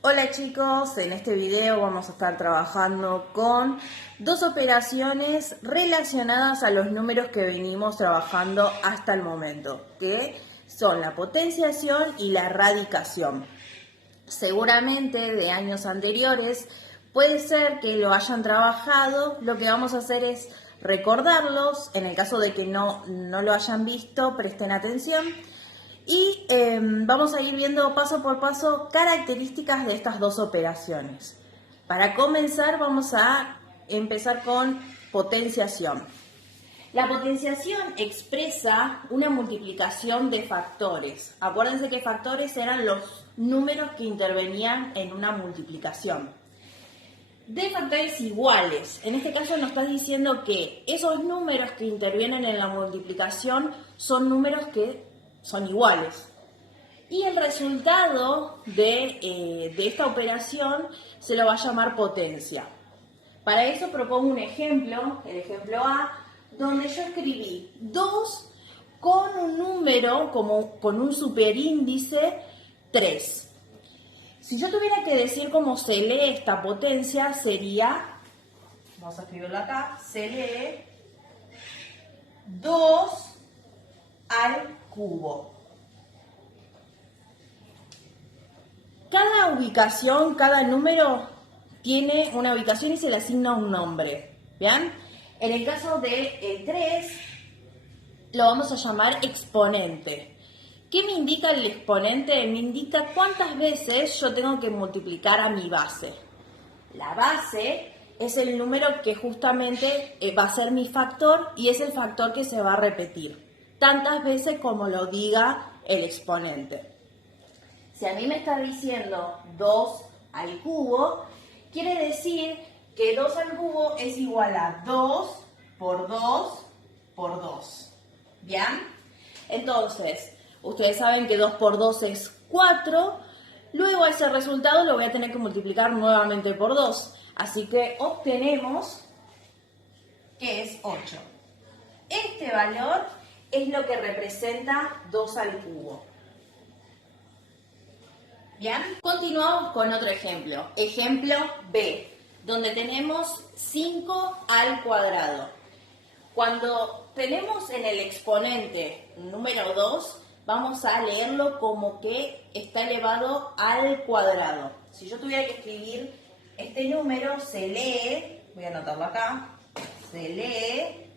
Hola chicos, en este video vamos a estar trabajando con dos operaciones relacionadas a los números que venimos trabajando hasta el momento, que son la potenciación y la radicación. Seguramente de años anteriores puede ser que lo hayan trabajado, lo que vamos a hacer es recordarlos, en el caso de que no lo hayan visto, presten atención. Y vamos a ir viendo paso por paso características de estas dos operaciones. Para comenzar vamos a empezar con potenciación. La potenciación expresa una multiplicación de factores. Acuérdense que factores eran los números que intervenían en una multiplicación. De factores iguales. En este caso nos está diciendo que esos números que intervienen en la multiplicación son números que son iguales. Y el resultado de esta operación se lo va a llamar potencia. Para eso propongo un ejemplo, el ejemplo A, donde yo escribí 2 con un número, con un superíndice 3. Si yo tuviera que decir cómo se lee esta potencia, sería, vamos a escribirlo acá, se lee 2 al cubo. Cada ubicación, cada número tiene una ubicación y se le asigna un nombre. ¿Bien? En el caso del 3, lo vamos a llamar exponente. ¿Qué me indica el exponente? Me indica cuántas veces yo tengo que multiplicar a mi base. La base es el número que justamente va a ser mi factor y es el factor que se va a repetir tantas veces como lo diga el exponente. Si a mí me está diciendo 2 al cubo, quiere decir que 2 al cubo es igual a 2 por 2 por 2. ¿Bien? Entonces, ustedes saben que 2 por 2 es 4. Luego ese resultado lo voy a tener que multiplicar nuevamente por 2. Así que obtenemos que es 8. Este valor es lo que representa 2 al cubo. ¿Bien? Continuamos con otro ejemplo. Ejemplo B, donde tenemos 5 al cuadrado. Cuando tenemos en el exponente número 2, vamos a leerlo como que está elevado al cuadrado. Si yo tuviera que escribir este número, se lee, voy a anotarlo acá, se lee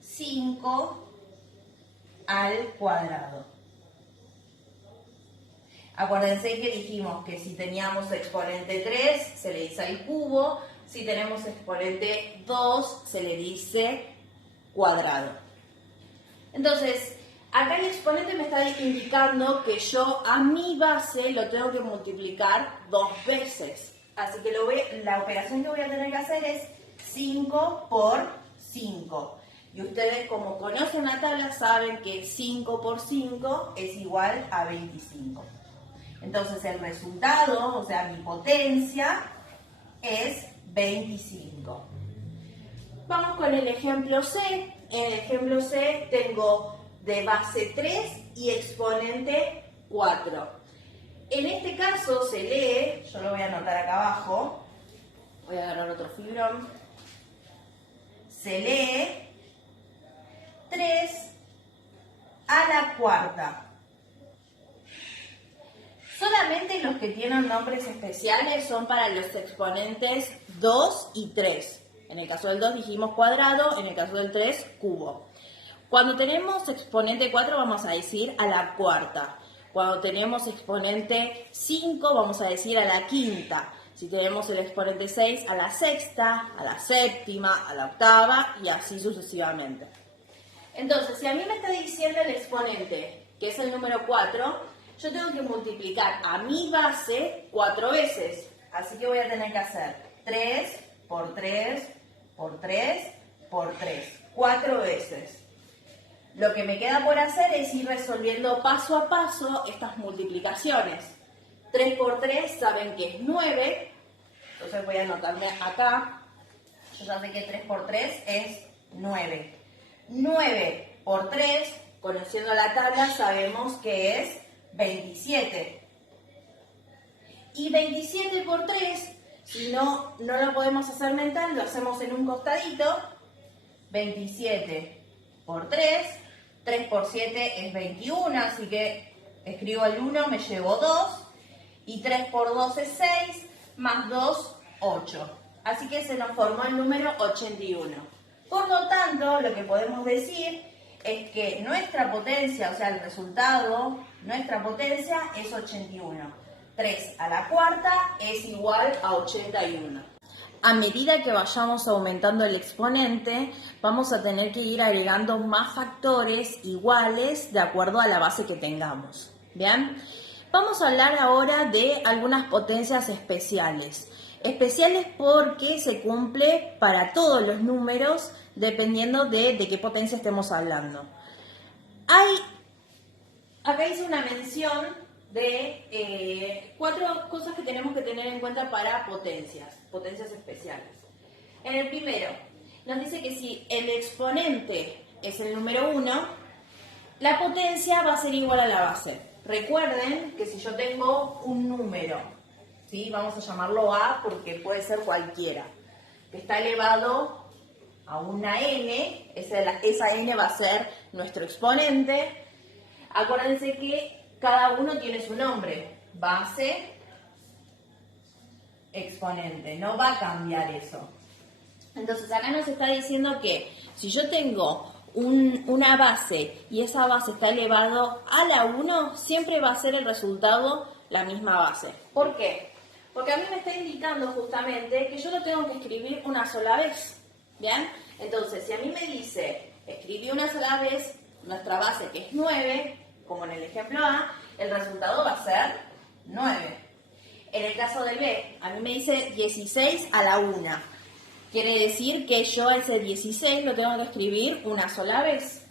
5 al cuadrado. Acuérdense que dijimos que si teníamos exponente 3, se le dice al cubo. Si tenemos exponente 2, se le dice cuadrado. Entonces, acá el exponente me está indicando que yo a mi base lo tengo que multiplicar 2 veces. Así que la operación que voy a tener que hacer es 5 por 5. Y ustedes, como conocen la tabla, saben que 5 por 5 es igual a 25. Entonces el resultado, o sea, mi potencia, es 25. Vamos con el ejemplo C. En el ejemplo C tengo de base 3 y exponente 4. En este caso se lee, yo lo voy a anotar acá abajo, voy a agarrar otro fibrón, se lee 3 a la cuarta. Solamente los que tienen nombres especiales son para los exponentes 2 y 3. En el caso del 2 dijimos cuadrado, en el caso del 3 cubo. Cuando tenemos exponente 4 vamos a decir a la cuarta. Cuando tenemos exponente 5 vamos a decir a la quinta. Si tenemos el exponente 6 a la sexta, a la séptima, a la octava y así sucesivamente. Entonces, si a mí me está diciendo el exponente, que es el número 4, yo tengo que multiplicar a mi base 4 veces. Así que voy a tener que hacer 3 por 3 por 3 por 3. 4 veces. Lo que me queda por hacer es ir resolviendo paso a paso estas multiplicaciones. 3 por 3 saben que es 9. Entonces voy a anotarme acá. Yo ya sé que 3 por 3 es 9. 9 por 3, conociendo la tabla, sabemos que es 27. Y 27 por 3, si no lo podemos hacer mental, lo hacemos en un costadito. 27 por 3, 3 por 7 es 21, así que escribo el 1, me llevo 2. Y 3 por 2 es 6, más 2, 8. Así que se nos formó el número 81. Por lo tanto, lo que podemos decir es que nuestra potencia, o sea, el resultado, nuestra potencia es 81. 3 a la cuarta es igual a 81. A medida que vayamos aumentando el exponente, vamos a tener que ir agregando más factores iguales de acuerdo a la base que tengamos. ¿Bien? Vamos a hablar ahora de algunas potencias especiales. Especiales porque se cumple para todos los números dependiendo de qué potencia estemos hablando. Acá hice una mención de 4 cosas que tenemos que tener en cuenta para potencias especiales. En el primero, nos dice que si el exponente es el número 1, la potencia va a ser igual a la base. Recuerden que si yo tengo un número, ¿sí? Vamos a llamarlo A porque puede ser cualquiera, que está elevado a una n, esa n va a ser nuestro exponente. Acuérdense que cada uno tiene su nombre, base, exponente, no va a cambiar eso. Entonces acá nos está diciendo que si yo tengo una base y esa base está elevado a la 1, siempre va a ser el resultado la misma base. ¿Por qué? Porque a mí me está indicando justamente que yo lo tengo que escribir una sola vez. ¿Bien? Entonces, si a mí me dice, escribí una sola vez nuestra base que es 9, como en el ejemplo A, el resultado va a ser 9. En el caso del B, a mí me dice 16 a la 1. Quiere decir que yo ese 16 lo tengo que escribir una sola vez.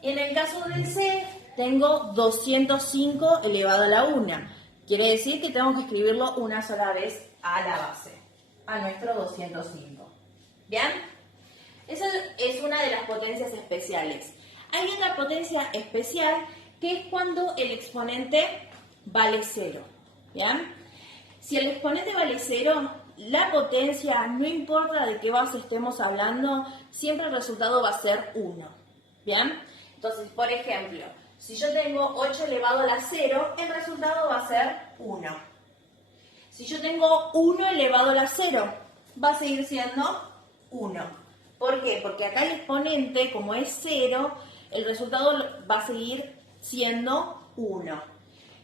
Y en el caso del C, tengo 205 elevado a la 1. Quiere decir que tengo que escribirlo una sola vez a la base, a nuestro 205. ¿Bien? Esa es una de las potencias especiales. Hay una potencia especial que es cuando el exponente vale 0. ¿Bien? Si el exponente vale 0, la potencia, no importa de qué base estemos hablando, siempre el resultado va a ser 1. ¿Bien? Entonces, por ejemplo, si yo tengo 8 elevado a la 0, el resultado va a ser 1. Si yo tengo 1 elevado a la 0, va a seguir siendo 1. ¿Por qué? Porque acá el exponente, como es 0, el resultado va a seguir siendo 1.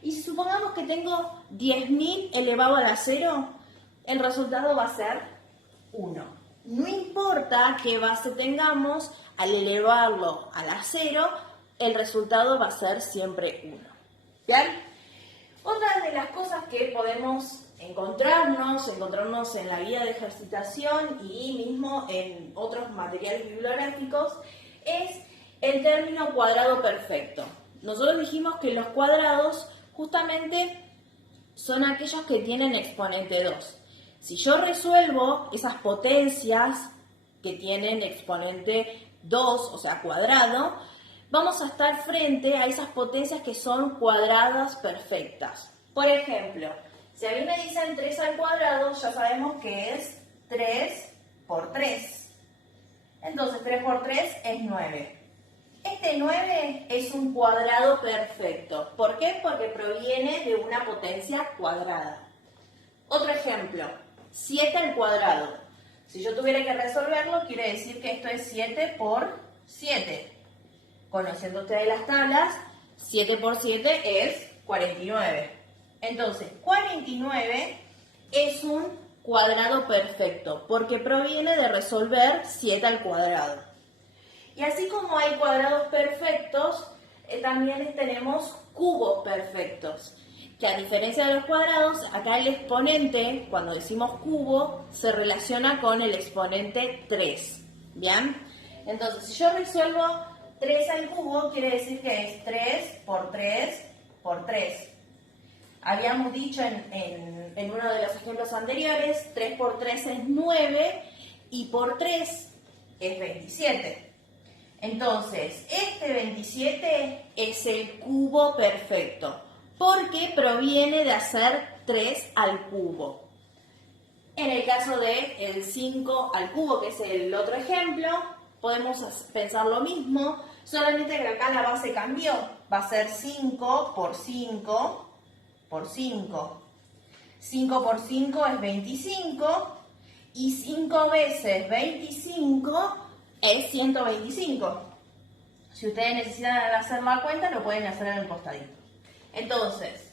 Y si supongamos que tengo 10.000 elevado a la 0, el resultado va a ser 1. No importa qué base tengamos, al elevarlo a la 0, el resultado va a ser siempre 1. ¿Bien? Otra de las cosas que podemos encontrarnos en la guía de ejercitación y mismo en otros materiales bibliográficos, es el término cuadrado perfecto. Nosotros dijimos que los cuadrados justamente son aquellos que tienen exponente 2. Si yo resuelvo esas potencias que tienen exponente 2, o sea, cuadrado, vamos a estar frente a esas potencias que son cuadradas perfectas. Por ejemplo, si a mí me dicen 3 al cuadrado, ya sabemos que es 3 por 3. Entonces, 3 por 3 es 9. Este 9 es un cuadrado perfecto. ¿Por qué? Porque proviene de una potencia cuadrada. Otro ejemplo, 7 al cuadrado. Si yo tuviera que resolverlo, quiere decir que esto es 7 por 7. Conociendo ustedes las tablas, 7 por 7 es 49. Entonces, 49 es un cuadrado perfecto, porque proviene de resolver 7 al cuadrado. Y así como hay cuadrados perfectos, también tenemos cubos perfectos. Que a diferencia de los cuadrados, acá el exponente, cuando decimos cubo, se relaciona con el exponente 3. ¿Bien? Entonces, si yo resuelvo 3 al cubo, quiere decir que es 3 por 3 por 3. Habíamos dicho en uno de los ejemplos anteriores, 3 por 3 es 9 y por 3 es 27. Entonces, este 27 es el cubo perfecto. porque proviene de hacer 3 al cubo. En el caso de el 5 al cubo, que es el otro ejemplo, podemos pensar lo mismo, solamente que acá la base cambió. Va a ser 5 por 5 por 5. 5 por 5 es 25 y 5 veces 25 es 125. Si ustedes necesitan hacer la cuenta, lo pueden hacer en el costadito. Entonces,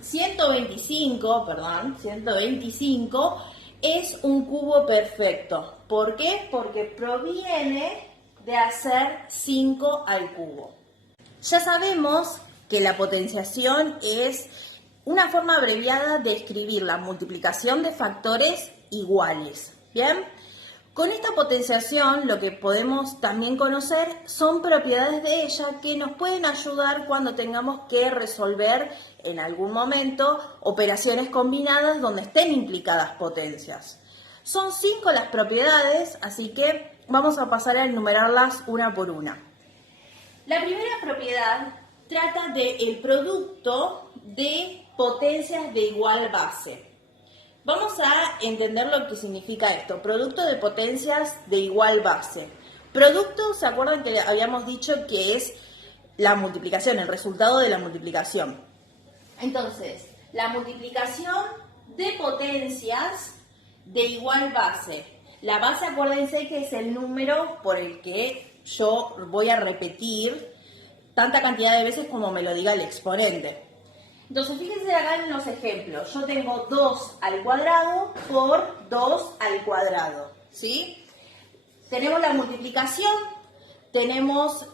125 es un cubo perfecto. ¿Por qué? Porque proviene de hacer 5 al cubo. Ya sabemos que la potenciación es una forma abreviada de escribir la multiplicación de factores iguales. ¿Bien? Con esta potenciación lo que podemos también conocer son propiedades de ella que nos pueden ayudar cuando tengamos que resolver en algún momento operaciones combinadas donde estén implicadas potencias. Son 5 las propiedades, así que vamos a pasar a enumerarlas una por una. La primera propiedad trata del producto de potencias de igual base. Vamos a entender lo que significa esto, producto de potencias de igual base. Producto, ¿se acuerdan que habíamos dicho que es la multiplicación, el resultado de la multiplicación? Entonces, la multiplicación de potencias de igual base. La base, acuérdense que es el número por el que yo voy a repetir tanta cantidad de veces como me lo diga el exponente. Entonces, fíjense acá en los ejemplos. Yo tengo 2 al cuadrado por 2 al cuadrado, ¿sí? Tenemos la multiplicación, tenemos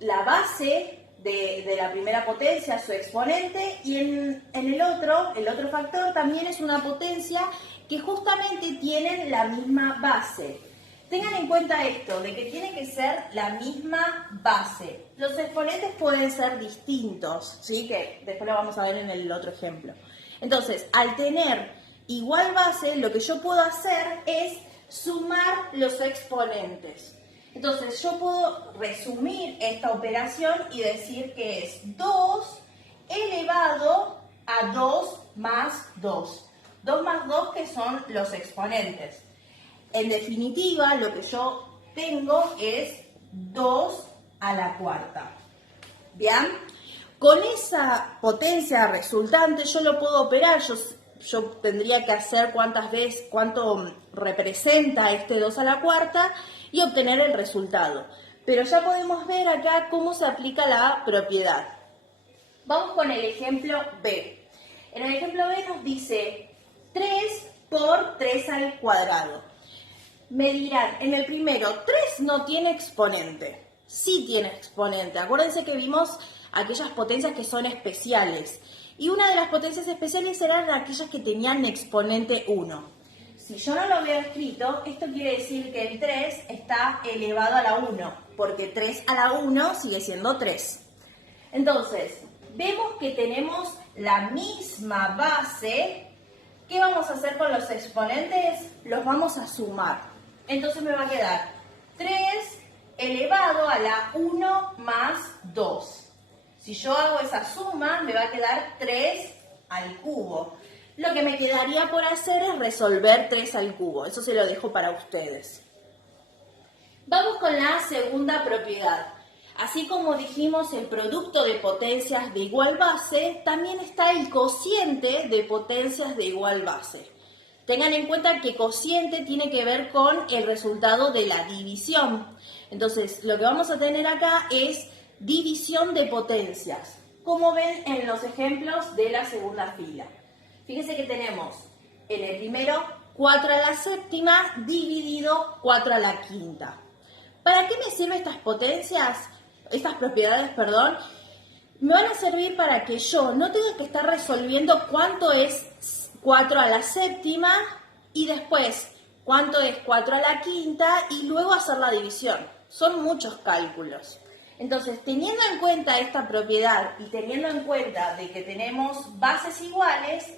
la base de la primera potencia, su exponente, y en el otro factor también es una potencia que justamente tienen la misma base. Tengan en cuenta esto, de que tiene que ser la misma base. Los exponentes pueden ser distintos, ¿sí? Que después lo vamos a ver en el otro ejemplo. Entonces, al tener igual base, lo que yo puedo hacer es sumar los exponentes. Entonces, yo puedo resumir esta operación y decir que es 2 elevado a 2 más 2. 2 más 2 que son los exponentes. En definitiva, lo que yo tengo es 2 a la cuarta. ¿Bien? Con esa potencia resultante yo lo puedo operar. Yo tendría que hacer cuánto representa este 2 a la cuarta y obtener el resultado. Pero ya podemos ver acá cómo se aplica la propiedad. Vamos con el ejemplo B. En el ejemplo B nos dice 3 por 3 al cuadrado. Me dirán, en el primero, 3 no tiene exponente. Sí tiene exponente. Acuérdense que vimos aquellas potencias que son especiales. Y una de las potencias especiales eran aquellas que tenían exponente 1. Si yo no lo veo escrito, esto quiere decir que el 3 está elevado a la 1, porque 3 a la 1 sigue siendo 3. Entonces, vemos que tenemos la misma base. ¿Qué vamos a hacer con los exponentes? Los vamos a sumar. Entonces me va a quedar 3 elevado a la 1 más 2. Si yo hago esa suma, me va a quedar 3 al cubo. Lo que me quedaría por hacer es resolver 3 al cubo. Eso se lo dejo para ustedes. Vamos con la segunda propiedad. Así como dijimos el producto de potencias de igual base, también está el cociente de potencias de igual base. Tengan en cuenta que cociente tiene que ver con el resultado de la división. Entonces, lo que vamos a tener acá es división de potencias, como ven en los ejemplos de la segunda fila. Fíjense que tenemos en el primero 4 a la séptima dividido 4 a la quinta. ¿Para qué me sirven estas potencias? Estas propiedades, perdón. Me van a servir para que yo no tenga que estar resolviendo cuánto es 4 a la séptima y después cuánto es 4 a la quinta y luego hacer la división. Son muchos cálculos. Entonces, teniendo en cuenta esta propiedad y teniendo en cuenta de que tenemos bases iguales,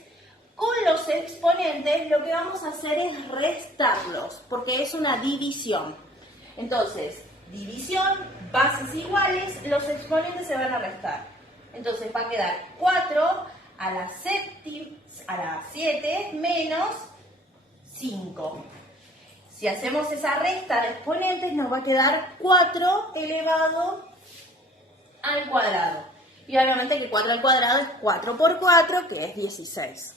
con los exponentes lo que vamos a hacer es restarlos, porque es una división. Entonces, división, bases iguales, los exponentes se van a restar. Entonces va a quedar 4 a la 7 menos 5. Si hacemos esa resta de exponentes nos va a quedar 4 elevado al cuadrado. Y obviamente que 4 al cuadrado es 4 por 4, que es 16.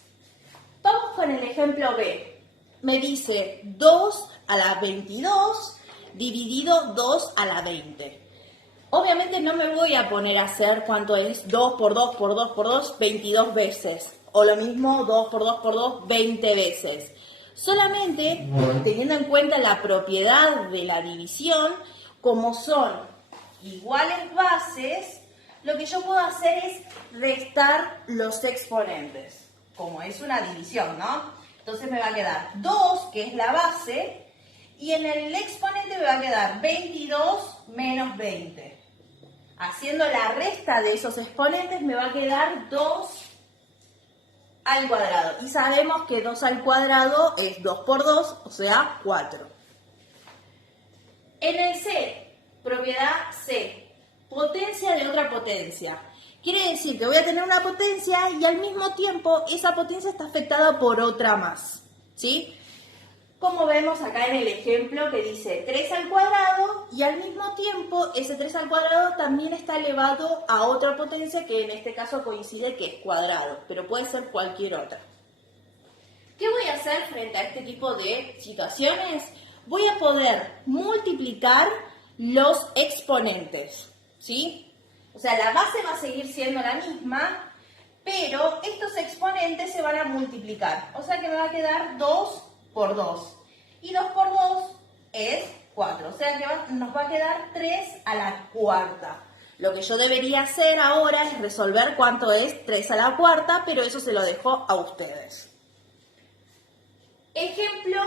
Vamos con el ejemplo B. Me dice 2 a la 22 dividido 2 a la 20. Obviamente no me voy a poner a hacer cuánto es 2 por 2 por 2 por 2, 22 veces. O lo mismo 2 por 2 por 2, 20 veces. Solamente teniendo en cuenta la propiedad de la división, como son iguales bases, lo que yo puedo hacer es restar los exponentes. Como es una división, ¿no? Entonces me va a quedar 2, que es la base, y en el exponente me va a quedar 22 menos 20. Haciendo la resta de esos exponentes me va a quedar 2 al cuadrado. Y sabemos que 2 al cuadrado es 2 por 2, o sea, 4. En el C, propiedad C, potencia de otra potencia. Quiere decir que voy a tener una potencia y al mismo tiempo esa potencia está afectada por otra más, ¿sí? Como vemos acá en el ejemplo que dice 3 al cuadrado y al mismo tiempo ese 3 al cuadrado también está elevado a otra potencia que en este caso coincide que es cuadrado, pero puede ser cualquier otra. ¿Qué voy a hacer frente a este tipo de situaciones? Voy a poder multiplicar los exponentes, ¿sí? O sea, la base va a seguir siendo la misma, pero estos exponentes se van a multiplicar. O sea que me va a quedar 2 por 2. Y 2 por 2 es 4. O sea que nos va a quedar 3 a la cuarta. Lo que yo debería hacer ahora es resolver cuánto es 3 a la cuarta, pero eso se lo dejo a ustedes. Ejemplo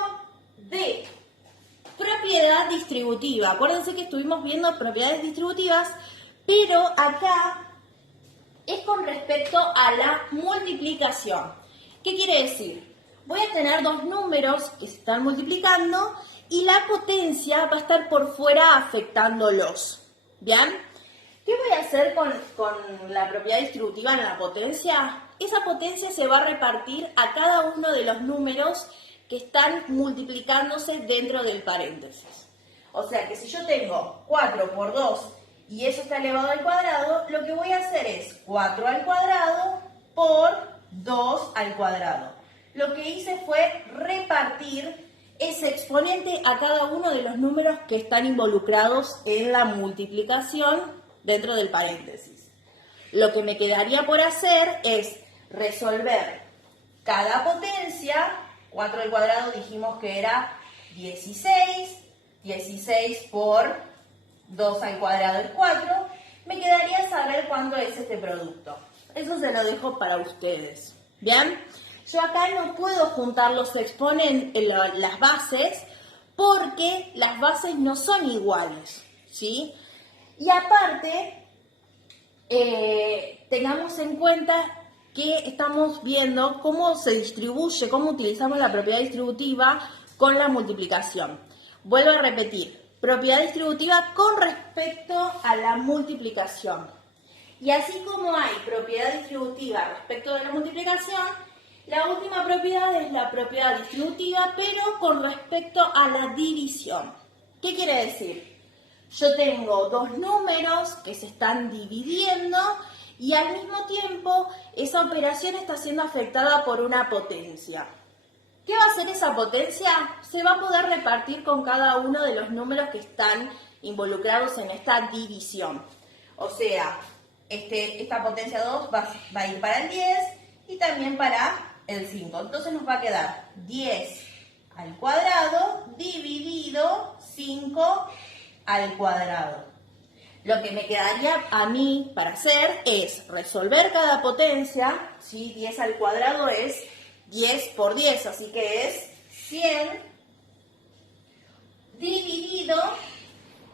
D. Propiedad distributiva. Acuérdense que estuvimos viendo propiedades distributivas, pero acá es con respecto a la multiplicación. ¿Qué quiere decir? Voy a tener dos números que se están multiplicando y la potencia va a estar por fuera afectándolos. ¿Bien? ¿Qué voy a hacer con la propiedad distributiva en la potencia? Esa potencia se va a repartir a cada uno de los números que están multiplicándose dentro del paréntesis. O sea que si yo tengo 4 por 2 y eso está elevado al cuadrado, lo que voy a hacer es 4 al cuadrado por 2 al cuadrado. Lo que hice fue repartir ese exponente a cada uno de los números que están involucrados en la multiplicación dentro del paréntesis. Lo que me quedaría por hacer es resolver cada potencia. 4 al cuadrado dijimos que era 16, 16 por 2 al cuadrado es 4. Me quedaría saber cuánto es este producto. Eso se lo dejo para ustedes. ¿Bien? Yo acá no puedo juntar los exponentes, las bases, porque las bases no son iguales, ¿sí? Y aparte, tengamos en cuenta que estamos viendo cómo se distribuye, cómo utilizamos la propiedad distributiva con la multiplicación. Vuelvo a repetir, propiedad distributiva con respecto a la multiplicación. Y así como hay propiedad distributiva respecto de la multiplicación, la última propiedad es la propiedad distributiva, pero con respecto a la división. ¿Qué quiere decir? Yo tengo dos números que se están dividiendo y al mismo tiempo esa operación está siendo afectada por una potencia. ¿Qué va a hacer esa potencia? Se va a poder repartir con cada uno de los números que están involucrados en esta división. O sea, esta potencia 2 va a ir para el 10 y también para el 5. Entonces nos va a quedar 10 al cuadrado dividido 5 al cuadrado. Lo que me quedaría a mí para hacer es resolver cada potencia, ¿sí? 10 al cuadrado es 10 por 10, así que es 100 dividido,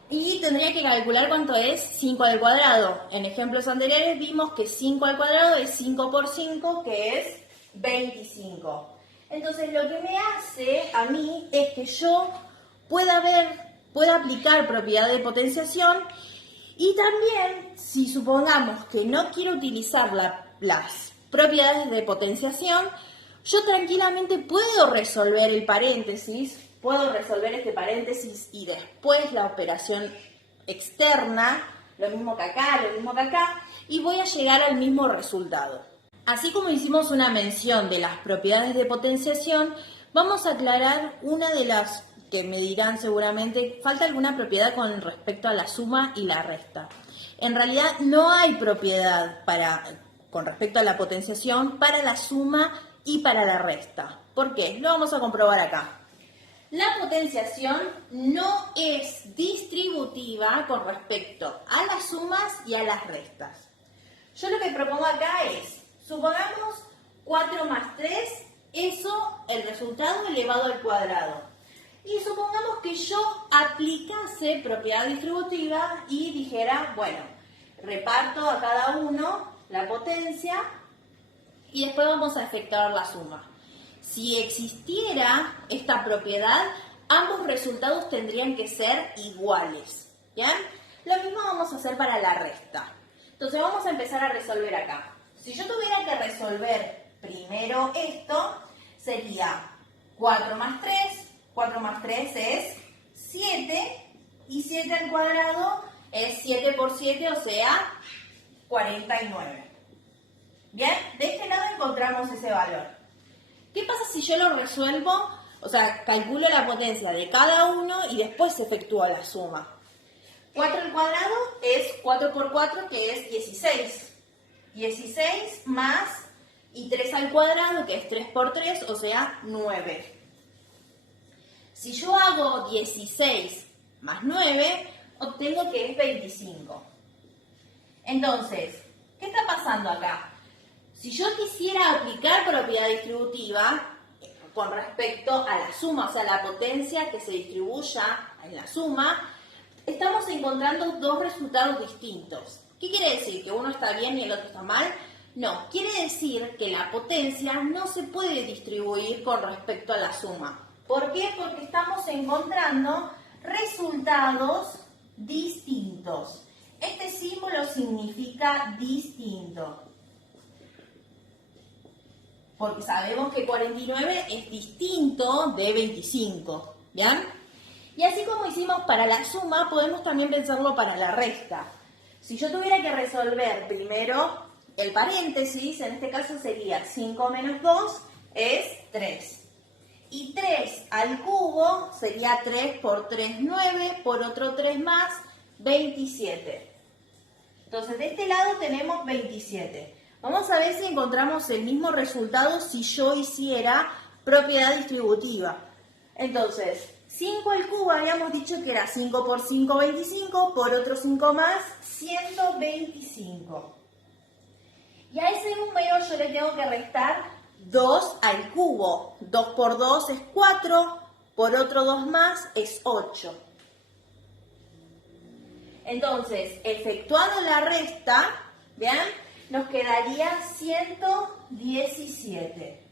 y tendría que calcular cuánto es 5 al cuadrado. En ejemplos anteriores vimos que 5 al cuadrado es 5 por 5, que es 25. Entonces lo que me hace a mí es que yo pueda aplicar propiedad de potenciación Y también, si supongamos que no quiero utilizar las propiedades de potenciación, yo tranquilamente puedo resolver el paréntesis, puedo resolver este paréntesis y después la operación externa, lo mismo que acá, y voy a llegar al mismo resultado. Así como hicimos una mención de las propiedades de potenciación, vamos a aclarar una de las que me dirán seguramente, falta alguna propiedad con respecto a la suma y la resta. En realidad no hay propiedad con respecto a la potenciación para la suma y para la resta. ¿Por qué? Lo vamos a comprobar acá. La potenciación no es distributiva con respecto a las sumas y a las restas. Yo lo que propongo acá es, supongamos 4 más 3, eso el resultado elevado al cuadrado. Y supongamos que yo aplicase propiedad distributiva y dijera, bueno, reparto a cada uno la potencia y después vamos a efectuar la suma. Si existiera esta propiedad, ambos resultados tendrían que ser iguales. ¿Bien? Lo mismo vamos a hacer para la resta. Entonces vamos a empezar a resolver acá. Si yo tuviera que resolver primero esto, sería 4 más 3. 4 más 3 es 7. Y 7 al cuadrado es 7 por 7, o sea, 49. ¿Bien? De este lado encontramos ese valor. ¿Qué pasa si yo lo resuelvo? O sea, calculo la potencia de cada uno y después efectúo la suma. 4 al cuadrado es 4 por 4, que es 16. 16 más, y 3 al cuadrado, que es 3 por 3, o sea, 9. Si yo hago 16 más 9, obtengo que es 25. Entonces, ¿qué está pasando acá? Si yo quisiera aplicar propiedad distributiva con respecto a la suma, o sea, la potencia que se distribuya en la suma, estamos encontrando dos resultados distintos. ¿Qué quiere decir? ¿Que uno está bien y el otro está mal? No, quiere decir que la potencia no se puede distribuir con respecto a la suma. ¿Por qué? Porque estamos encontrando resultados distintos. Este símbolo significa distinto. Porque sabemos que 49 es distinto de 25, ¿bien? Y así como hicimos para la suma, podemos también pensarlo para la resta. Si yo tuviera que resolver primero el paréntesis, en este caso sería 5 menos 2 es 3. Y 3 al cubo sería 3 por 3, 9, por otro 3 más, 27. Entonces, de este lado tenemos 27. Vamos a ver si encontramos el mismo resultado si yo hiciera propiedad distributiva. Entonces, 5 al cubo habíamos dicho que era 5 por 5, 25, por otro 5 más, 125. Y a ese número yo le tengo que restar 2 al cubo. 2 por 2 es 4, por otro 2 más es 8. Entonces, efectuando la resta, ¿vean? Nos quedaría 117.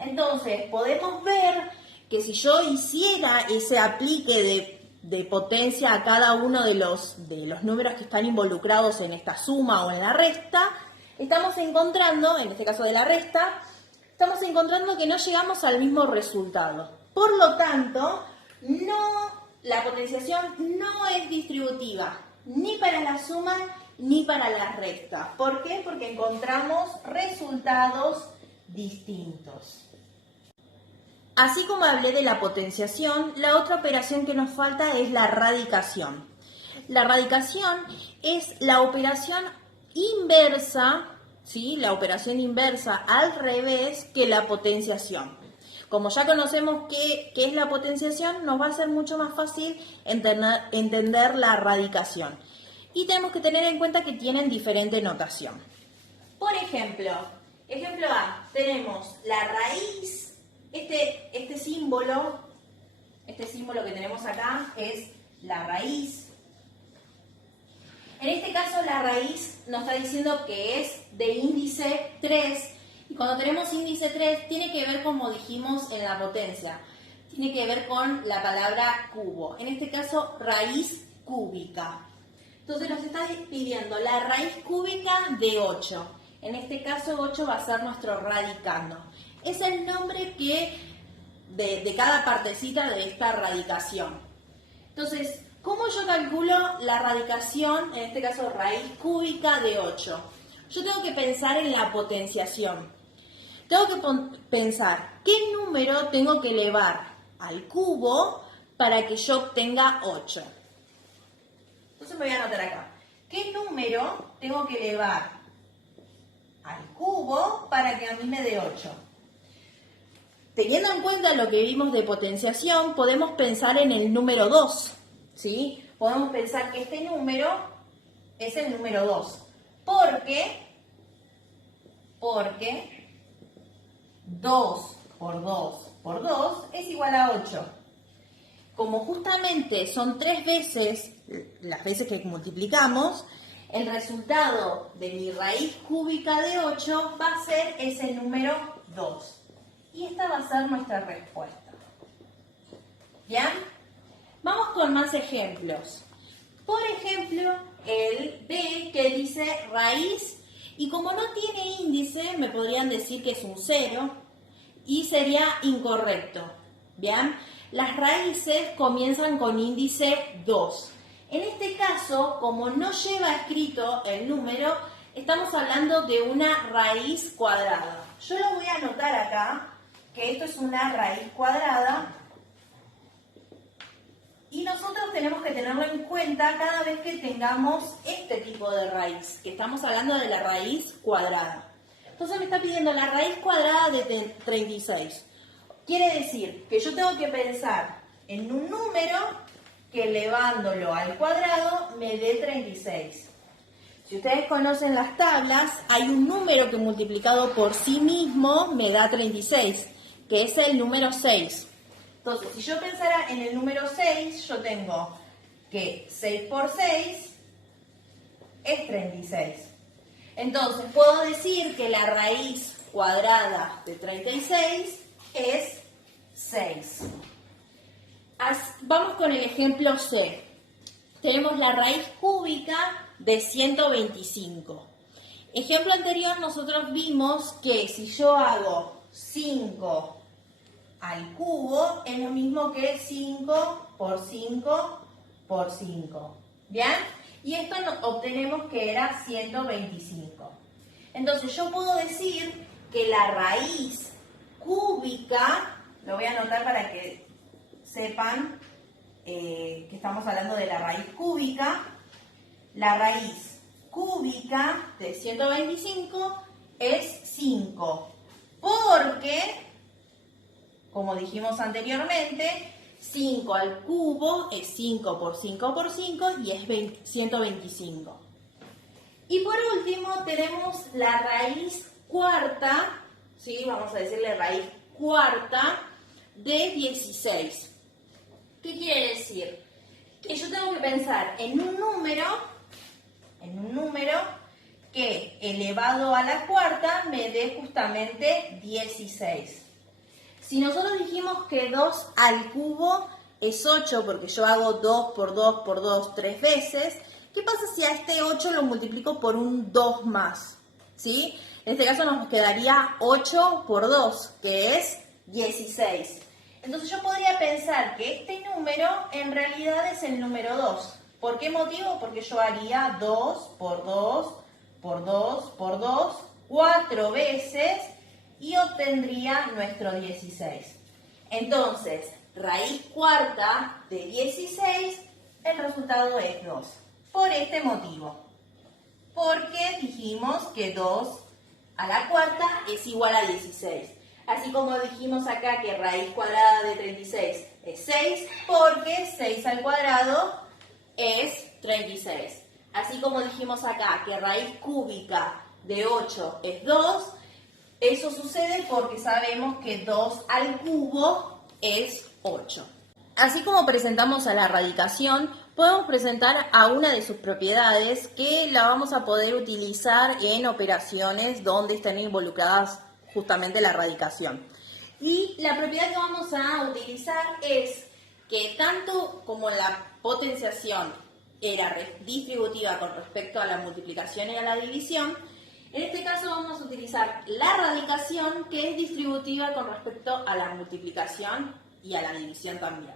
Entonces, podemos ver que si yo hiciera ese aplique de potencia a cada uno de los números que están involucrados en esta suma o en la resta, estamos encontrando, en este caso de la resta, estamos encontrando que no llegamos al mismo resultado. Por lo tanto, la potenciación no es distributiva, ni para la suma ni para la resta. ¿Por qué? Porque encontramos resultados distintos. Así como hablé de la potenciación, la otra operación que nos falta es la radicación. La radicación es la operación inversa, ¿sí? La operación inversa al revés que la potenciación. Como ya conocemos qué es la potenciación, nos va a ser mucho más fácil entender la radicación. Y tenemos que tener en cuenta que tienen diferente notación. Por ejemplo, ejemplo A, tenemos la raíz, este símbolo que tenemos acá es la raíz. En este caso la raíz nos está diciendo que es de índice 3. Y cuando tenemos índice 3, tiene que ver, como dijimos en la potencia, tiene que ver con la palabra cubo. En este caso, raíz cúbica. Entonces nos está pidiendo la raíz cúbica de 8. En este caso 8 va a ser nuestro radicando. Es el nombre de cada partecita de esta radicación. Entonces, ¿cómo yo calculo la radicación, en este caso raíz cúbica de 8? Yo tengo que pensar en la potenciación. Tengo que pensar qué número tengo que elevar al cubo para que yo obtenga 8. Entonces me voy a anotar acá. ¿Qué número tengo que elevar al cubo para que a mí me dé 8? Teniendo en cuenta lo que vimos de potenciación, podemos pensar en el número 2, ¿sí? Podemos pensar que este número es el número 2. Porque 2 por 2 por 2 es igual a 8. Como justamente son 3 veces las veces que multiplicamos, el resultado de mi raíz cúbica de 8 va a ser ese número 2. Y esta va a ser nuestra respuesta. ¿Bien? Vamos con más ejemplos. Por ejemplo, el B que dice raíz, y como no tiene índice, me podrían decir que es un 0 y sería incorrecto. ¿Bien? Las raíces comienzan con índice 2. En este caso, como no lleva escrito el número, estamos hablando de una raíz cuadrada. Yo lo voy a anotar acá, que esto es una raíz cuadrada. Y nosotros tenemos que tenerlo en cuenta cada vez que tengamos este tipo de raíz, que estamos hablando de la raíz cuadrada. Entonces me está pidiendo la raíz cuadrada de 36. Quiere decir que yo tengo que pensar en un número que elevándolo al cuadrado me dé 36. Si ustedes conocen las tablas, hay un número que multiplicado por sí mismo me da 36, que es el número 6. Entonces, si yo pensara en el número 6, yo tengo que 6 por 6 es 36. Entonces, puedo decir que la raíz cuadrada de 36 es 6. Vamos con el ejemplo C. Tenemos la raíz cúbica de 125. Ejemplo anterior, nosotros vimos que si yo hago 5 al cubo, es lo mismo que 5 por 5 por 5. ¿Bien? Y esto obtenemos que era 125. Entonces, yo puedo decir que la raíz cúbica, lo voy a anotar para que sepan que estamos hablando de la raíz cúbica. La raíz cúbica de 125 es 5, porque, como dijimos anteriormente, 5 al cubo es 5 por 5 por 5 y es 125. Y por último tenemos la raíz cuarta, ¿sí? Vamos a decirle raíz cuarta de 16. ¿Qué quiere decir? Que yo tengo que pensar en un número que elevado a la cuarta me dé justamente 16. Si nosotros dijimos que 2 al cubo es 8, porque yo hago 2 por 2 por 2 3 veces, ¿qué pasa si a este 8 lo multiplico por un 2 más? ¿Sí? En este caso nos quedaría 8 por 2, que es 16. Entonces yo podría pensar que este número en realidad es el número 2. ¿Por qué motivo? Porque yo haría 2 por 2 por 2 por 2 4 veces y obtendría nuestro 16. Entonces, raíz cuarta de 16, el resultado es 2. Por este motivo. Porque dijimos que 2 a la cuarta es igual a 16. Así como dijimos acá que raíz cuadrada de 36 es 6, porque 6 al cuadrado es 36. Así como dijimos acá que raíz cúbica de 8 es 2, eso sucede porque sabemos que 2 al cubo es 8. Así como presentamos a la radicación, podemos presentar a una de sus propiedades que la vamos a poder utilizar en operaciones donde estén involucradas justamente la radicación. Y la propiedad que vamos a utilizar es que tanto como la potenciación era distributiva con respecto a la multiplicación y a la división, en este caso vamos a utilizar la radicación, que es distributiva con respecto a la multiplicación y a la división también.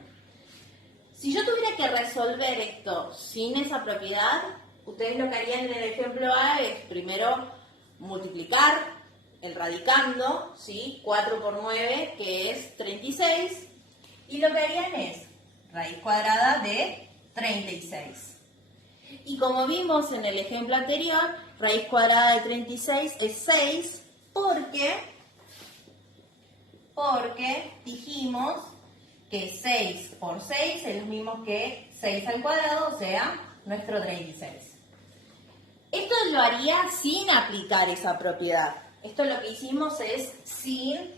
Si yo tuviera que resolver esto sin esa propiedad, ustedes lo que harían en el ejemplo A es primero multiplicar el radicando, ¿sí? 4 por 9, que es 36, y lo que harían es raíz cuadrada de 36. Y como vimos en el ejemplo anterior, raíz cuadrada de 36 es 6, porque dijimos que 6 por 6 es lo mismo que 6 al cuadrado, o sea, nuestro 36. Esto lo haría sin aplicar esa propiedad. Esto lo que hicimos es sin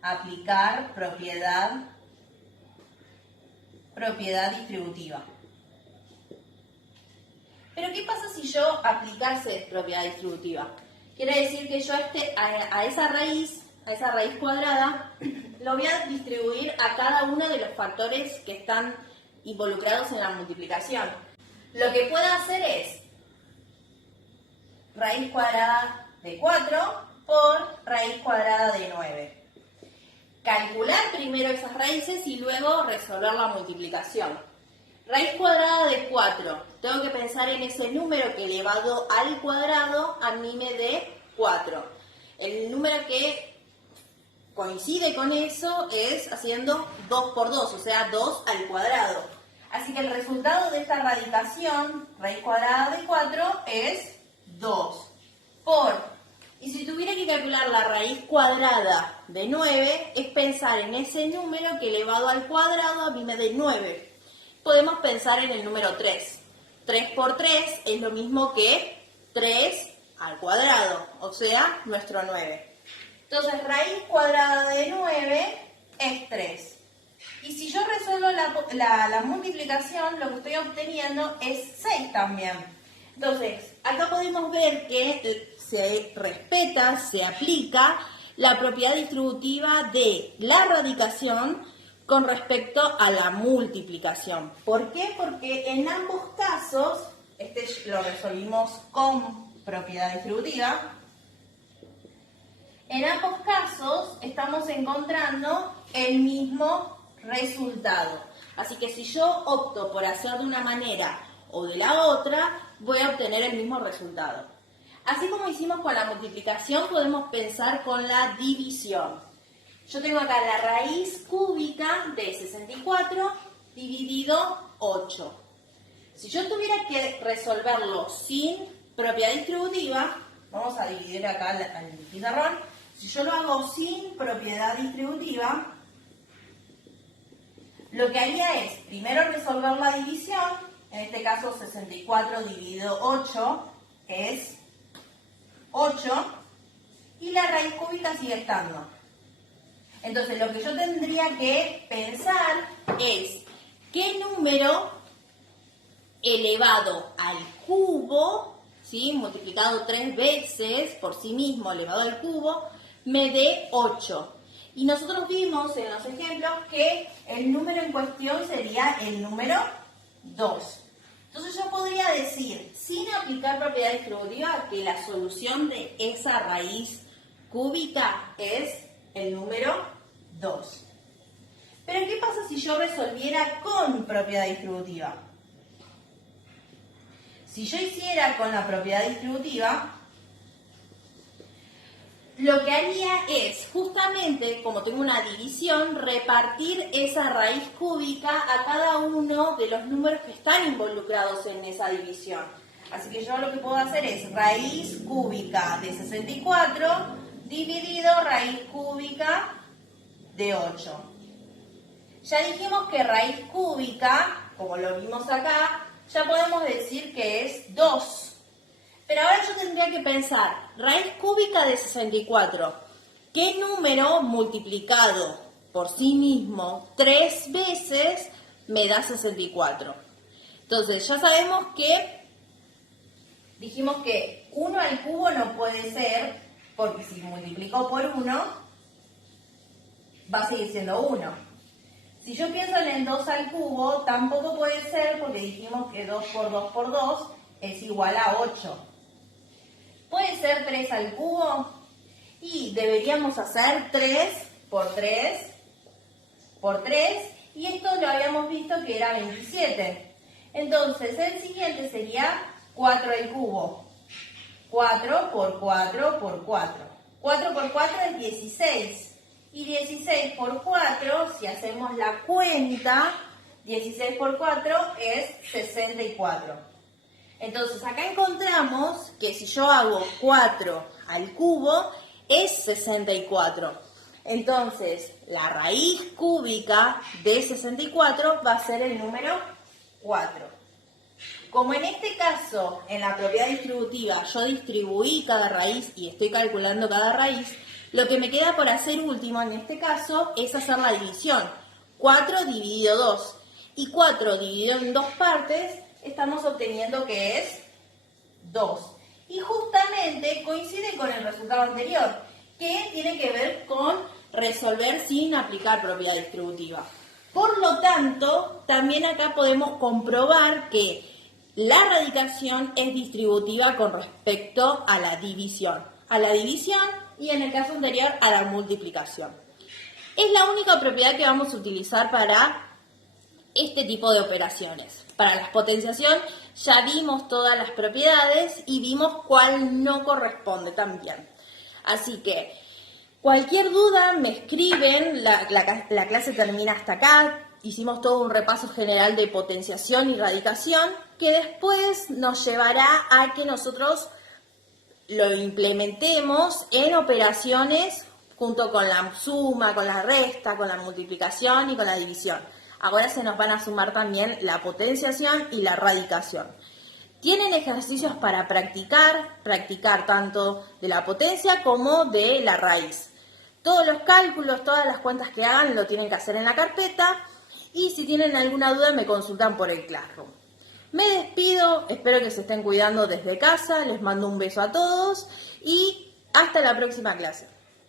aplicar propiedad distributiva. Pero ¿qué pasa si yo aplicase propiedad distributiva? Quiere decir que yo a esa raíz cuadrada, lo voy a distribuir a cada uno de los factores que están involucrados en la multiplicación. Lo que puedo hacer es raíz cuadrada de 4 por raíz cuadrada de 9. Calcular primero esas raíces y luego resolver la multiplicación. Raíz cuadrada de 4. Tengo que pensar en ese número que elevado al cuadrado a mí me dé 4. El número que coincide con eso es haciendo 2 por 2, o sea, 2 al cuadrado. Así que el resultado de esta radicación, raíz cuadrada de 4, es 2 por... Y si tuviera que calcular la raíz cuadrada de 9, es pensar en ese número que elevado al cuadrado a mí me dé 9. Podemos pensar en el número 3. 3 por 3 es lo mismo que 3 al cuadrado, o sea, nuestro 9. Entonces, raíz cuadrada de 9 es 3. Y si yo resuelvo la multiplicación, lo que estoy obteniendo es 6 también. Entonces, acá podemos ver que se respeta, se aplica la propiedad distributiva de la radicación con respecto a la multiplicación. ¿Por qué? Porque en ambos casos, este lo resolvimos con propiedad distributiva, en ambos casos estamos encontrando el mismo resultado. Así que si yo opto por hacer de una manera o de la otra, voy a obtener el mismo resultado. Así como hicimos con la multiplicación, podemos pensar con la división. Yo tengo acá la raíz cúbica de 64 dividido 8. Si yo tuviera que resolverlo sin propiedad distributiva, vamos a dividir acá el pizarrón. Si yo lo hago sin propiedad distributiva, lo que haría es primero resolver la división, en este caso 64 dividido 8 es 8, y la raíz cúbica sigue estando. Entonces, lo que yo tendría que pensar es qué número elevado al cubo, ¿sí? Multiplicado 3 veces por sí mismo elevado al cubo, me dé 8. Y nosotros vimos en los ejemplos que el número en cuestión sería el número 2. Entonces yo podría decir, sin aplicar propiedad distributiva, que la solución de esa raíz cúbica es el número 2. Pero ¿qué pasa si yo resolviera con propiedad distributiva? Si yo hiciera con la propiedad distributiva, lo que haría es, justamente, como tengo una división, repartir esa raíz cúbica a cada uno de los números que están involucrados en esa división. Así que yo lo que puedo hacer es raíz cúbica de 64 dividido raíz cúbica de 8. Ya dijimos que raíz cúbica, como lo vimos acá, ya podemos decir que es 2. Pero ahora yo tendría que pensar, raíz cúbica de 64, ¿qué número multiplicado por sí mismo 3 veces me da 64? Entonces ya sabemos que, dijimos que 1 al cubo no puede ser, porque si multiplico por 1, va a seguir siendo 1. Si yo pienso en el 2 al cubo, tampoco puede ser porque dijimos que 2 por 2 por 2 es igual a 8. ¿Puede ser 3 al cubo? Y deberíamos hacer 3 por 3 por 3, y esto lo habíamos visto que era 27. Entonces, el siguiente sería 4 al cubo. 4 por 4 por 4. 4 por 4 es 16. Y 16 por 4, si hacemos la cuenta, 16 por 4 es 64. Entonces, acá encontramos que si yo hago 4 al cubo, es 64. Entonces, la raíz cúbica de 64 va a ser el número 4. Como en este caso, en la propiedad distributiva, yo distribuí cada raíz y estoy calculando cada raíz, lo que me queda por hacer último en este caso es hacer la división. 4 dividido 2. Y 4 dividido en 2 partes, estamos obteniendo que es 2. Y justamente coincide con el resultado anterior, que tiene que ver con resolver sin aplicar propiedad distributiva. Por lo tanto, también acá podemos comprobar que la radicación es distributiva con respecto a la división. Y en el caso anterior a la multiplicación. Es la única propiedad que vamos a utilizar para este tipo de operaciones. Para la potenciación ya vimos todas las propiedades y vimos cuál no corresponde también. Así que cualquier duda me escriben, la clase termina hasta acá. Hicimos todo un repaso general de potenciación y radicación que después nos llevará a que nosotros lo implementemos en operaciones junto con la suma, con la resta, con la multiplicación y con la división. Ahora se nos van a sumar también la potenciación y la radicación. Tienen ejercicios para practicar tanto de la potencia como de la raíz. Todos los cálculos, todas las cuentas que hagan lo tienen que hacer en la carpeta y si tienen alguna duda me consultan por el Classroom. Me despido, espero que se estén cuidando desde casa, les mando un beso a todos y hasta la próxima clase.